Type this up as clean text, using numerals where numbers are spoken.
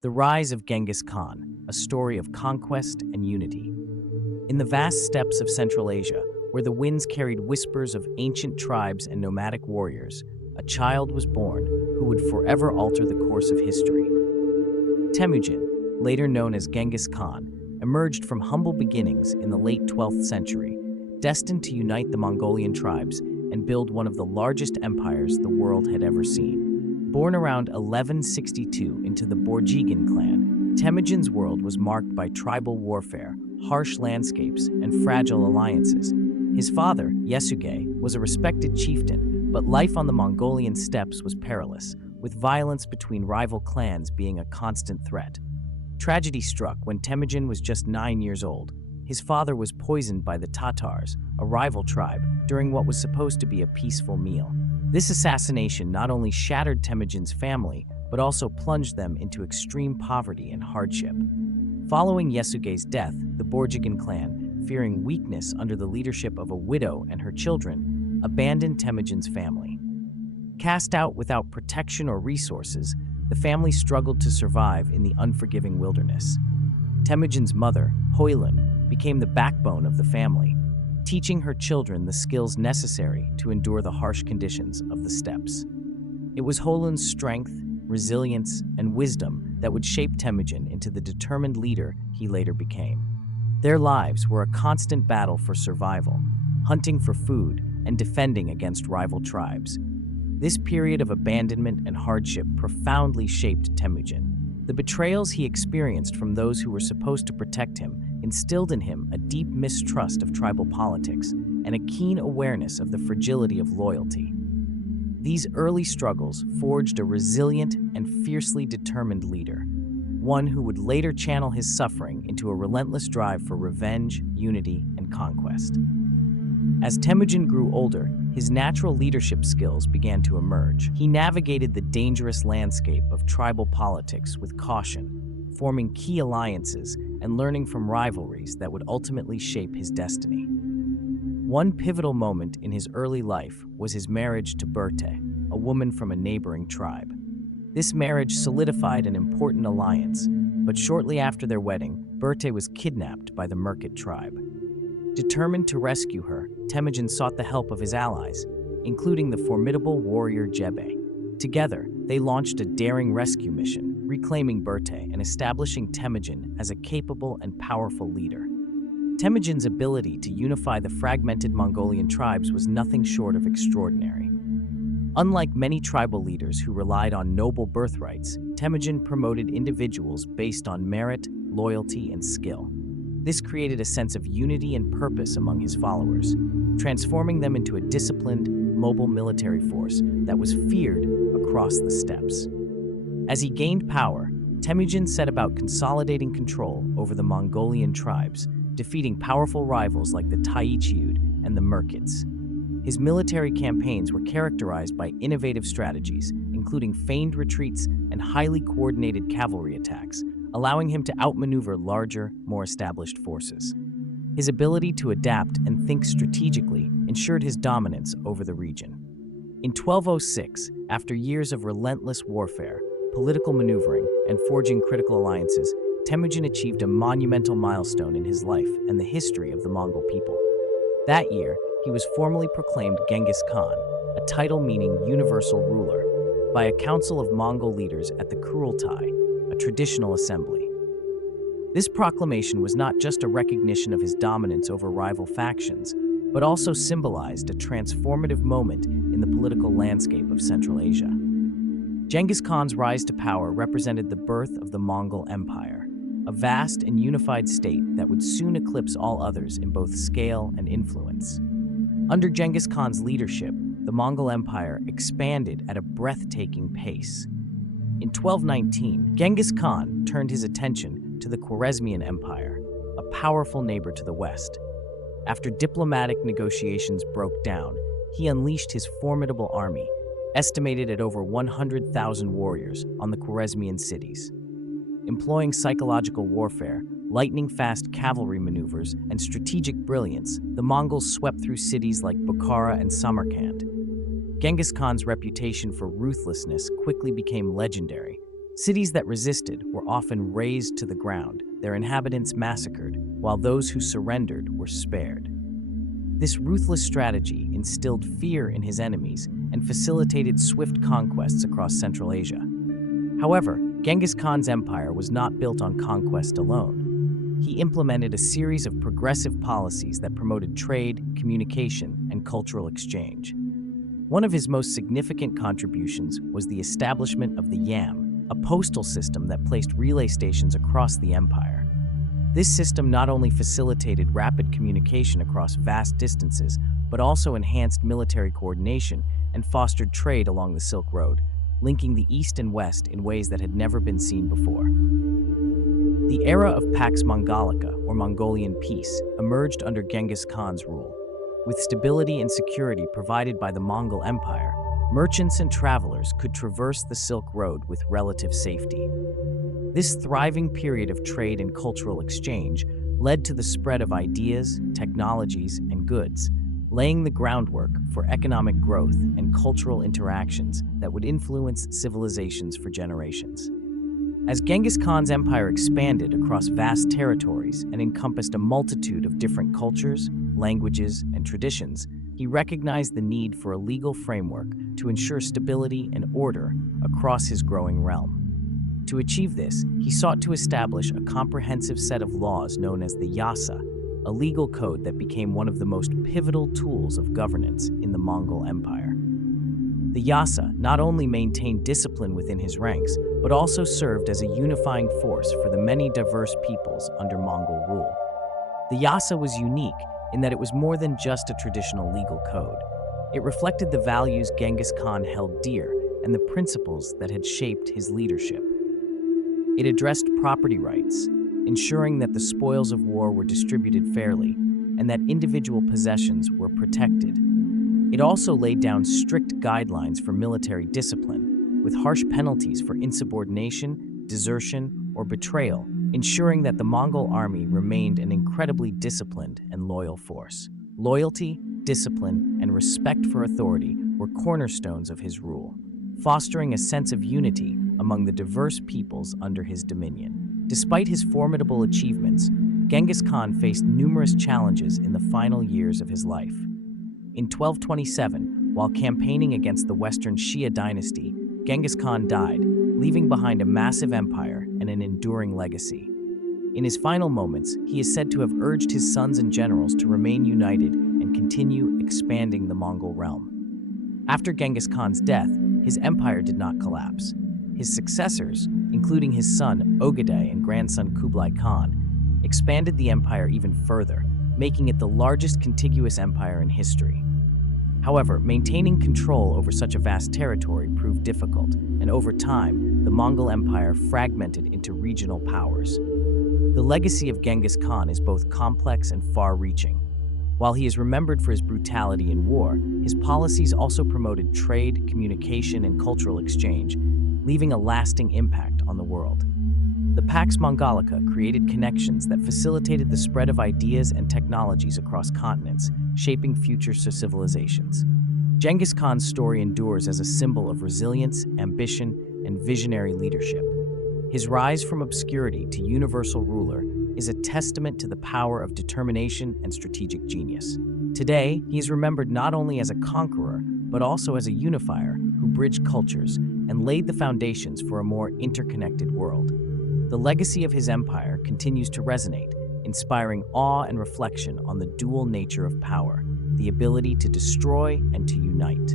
The Rise of Genghis Khan, a story of conquest and unity. In the vast steppes of Central Asia, where the winds carried whispers of ancient tribes and nomadic warriors, a child was born who would forever alter the course of history. Temüjin, later known as Genghis Khan, emerged from humble beginnings in the late 12th century, destined to unite the Mongolian tribes and build one of the largest empires the world had ever seen. Born around 1162 into the Borjigin clan, Temüjin's world was marked by tribal warfare, harsh landscapes, and fragile alliances. His father, Yesugei, was a respected chieftain, but life on the Mongolian steppes was perilous, with violence between rival clans being a constant threat. Tragedy struck when Temüjin was just 9 years old. His father was poisoned by the Tatars, a rival tribe, during what was supposed to be a peaceful meal. This assassination not only shattered Temüjin's family, but also plunged them into extreme poverty and hardship. Following Yesugei's death, the Borjigin clan, fearing weakness under the leadership of a widow and her children, abandoned Temüjin's family. Cast out without protection or resources, the family struggled to survive in the unforgiving wilderness. Temüjin's mother, Hoylun, became the backbone of the family, teaching her children the skills necessary to endure the harsh conditions of the steppes. It was Hoylun's strength, resilience, and wisdom that would shape Temüjin into the determined leader he later became. Their lives were a constant battle for survival, hunting for food and defending against rival tribes. This period of abandonment and hardship profoundly shaped Temüjin. The betrayals he experienced from those who were supposed to protect him instilled in him a deep mistrust of tribal politics and a keen awareness of the fragility of loyalty. These early struggles forged a resilient and fiercely determined leader, one who would later channel his suffering into a relentless drive for revenge, unity, and conquest. As Temüjin grew older, his natural leadership skills began to emerge. He navigated the dangerous landscape of tribal politics with caution, forming key alliances and learning from rivalries that would ultimately shape his destiny. One pivotal moment in his early life was his marriage to Berthe, a woman from a neighboring tribe. This marriage solidified an important alliance, but shortly after their wedding, Berthe was kidnapped by the Merkit tribe. Determined to rescue her, Temüjin sought the help of his allies, including the formidable warrior Jebe. Together, they launched a daring rescue mission, reclaiming Berthe and establishing Temüjin as a capable and powerful leader. Temüjin's ability to unify the fragmented Mongolian tribes was nothing short of extraordinary. Unlike many tribal leaders who relied on noble birthrights, Temüjin promoted individuals based on merit, loyalty, and skill. This created a sense of unity and purpose among his followers, transforming them into a disciplined, mobile military force that was feared across the steppes. As he gained power, Temüjin set about consolidating control over the Mongolian tribes, defeating powerful rivals like the Taichiud and the Merkits. His military campaigns were characterized by innovative strategies, including feigned retreats and highly coordinated cavalry attacks, allowing him to outmaneuver larger, more established forces. His ability to adapt and think strategically ensured his dominance over the region. In 1206, after years of relentless warfare, political maneuvering, and forging critical alliances, Temüjin achieved a monumental milestone in his life and the history of the Mongol people. That year, he was formally proclaimed Genghis Khan, a title meaning universal ruler, by a council of Mongol leaders at the Kurultai, a traditional assembly. This proclamation was not just a recognition of his dominance over rival factions, but also symbolized a transformative moment in the political landscape of Central Asia. Genghis Khan's rise to power represented the birth of the Mongol Empire, a vast and unified state that would soon eclipse all others in both scale and influence. Under Genghis Khan's leadership, the Mongol Empire expanded at a breathtaking pace. In 1219, Genghis Khan turned his attention to the Khwarezmian Empire, a powerful neighbor to the west. After diplomatic negotiations broke down, he unleashed his formidable army, estimated at over 100,000 warriors, on the Khwarezmian cities. Employing psychological warfare, lightning-fast cavalry maneuvers, and strategic brilliance, the Mongols swept through cities like Bukhara and Samarkand. Genghis Khan's reputation for ruthlessness quickly became legendary, Cities that resisted were often razed to the ground, their inhabitants massacred, while those who surrendered were spared. This ruthless strategy instilled fear in his enemies and facilitated swift conquests across Central Asia. However, Genghis Khan's empire was not built on conquest alone. He implemented a series of progressive policies that promoted trade, communication, and cultural exchange. One of his most significant contributions was the establishment of the yam, a postal system that placed relay stations across the empire. This system not only facilitated rapid communication across vast distances, but also enhanced military coordination and fostered trade along the Silk Road, linking the East and West in ways that had never been seen before. The era of Pax Mongolica, or Mongolian peace, emerged under Genghis Khan's rule. With stability and security provided by the Mongol Empire, merchants and travelers could traverse the Silk Road with relative safety. This thriving period of trade and cultural exchange led to the spread of ideas, technologies, and goods, laying the groundwork for economic growth and cultural interactions that would influence civilizations for generations. As Genghis Khan's empire expanded across vast territories and encompassed a multitude of different cultures, languages, and traditions, he recognized the need for a legal framework to ensure stability and order across his growing realm. To achieve this, he sought to establish a comprehensive set of laws known as the Yasa, a legal code that became one of the most pivotal tools of governance in the Mongol Empire. The Yasa not only maintained discipline within his ranks, but also served as a unifying force for the many diverse peoples under Mongol rule. The Yasa was unique in that it was more than just a traditional legal code. It reflected the values Genghis Khan held dear and the principles that had shaped his leadership. It addressed property rights, ensuring that the spoils of war were distributed fairly and that individual possessions were protected. It also laid down strict guidelines for military discipline, with harsh penalties for insubordination, desertion, or betrayal, ensuring that the Mongol army remained an incredibly disciplined and loyal force. Loyalty, discipline, and respect for authority were cornerstones of his rule, fostering a sense of unity among the diverse peoples under his dominion. Despite his formidable achievements, Genghis Khan faced numerous challenges in the final years of his life. In 1227, while campaigning against the Western Shia dynasty, Genghis Khan died, leaving behind a massive empire and an enduring legacy. In his final moments, he is said to have urged his sons and generals to remain united and continue expanding the Mongol realm. After Genghis Khan's death, his empire did not collapse. His successors, including his son Ögedei and grandson Kublai Khan, expanded the empire even further, making it the largest contiguous empire in history. However, maintaining control over such a vast territory proved difficult, and over time, the Mongol Empire fragmented into regional powers. The legacy of Genghis Khan is both complex and far-reaching. While he is remembered for his brutality in war, his policies also promoted trade, communication, and cultural exchange, leaving a lasting impact on the world. The Pax Mongolica created connections that facilitated the spread of ideas and technologies across continents, shaping future civilizations. Genghis Khan's story endures as a symbol of resilience, ambition, and visionary leadership. His rise from obscurity to universal ruler is a testament to the power of determination and strategic genius. Today, he is remembered not only as a conqueror, but also as a unifier who bridged cultures and laid the foundations for a more interconnected world. The legacy of his empire continues to resonate, inspiring awe and reflection on the dual nature of power, the ability to destroy and to unite.